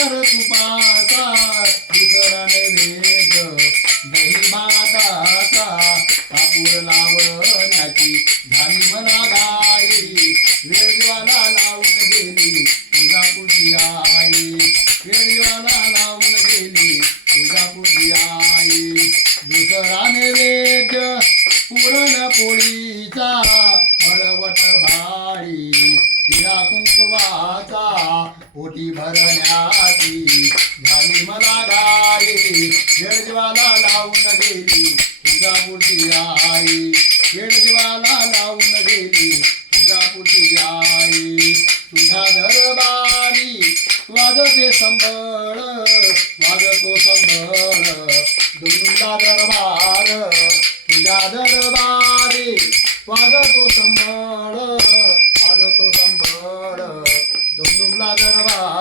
तर तुपाचा तिसर नैवेद दही भाताचा कापूर लावण्याची झाली मला गाई. वेळीवाला लावून गेली तुझा कुठली आई. वेळीवाला लावून गेली तुझा कुठली आई. दुसरा नैवेद्य पुरणपोळीचा हळवट भाळी तिला कुंकवाचा पोटी भरण्याआधी झाली मला गाई जळजीवाला लावून गेली तुळजापूरची आई. जळजीवाला लावून गेली तुळजापूरची आई. तुझ्या दरबारी वाजते संबळ वाजतो संबळ. दुंदुला दरबार तुझ्या दरबारी वाजतो संबळ वाजतो संबळ. ದರ್ಬಾರ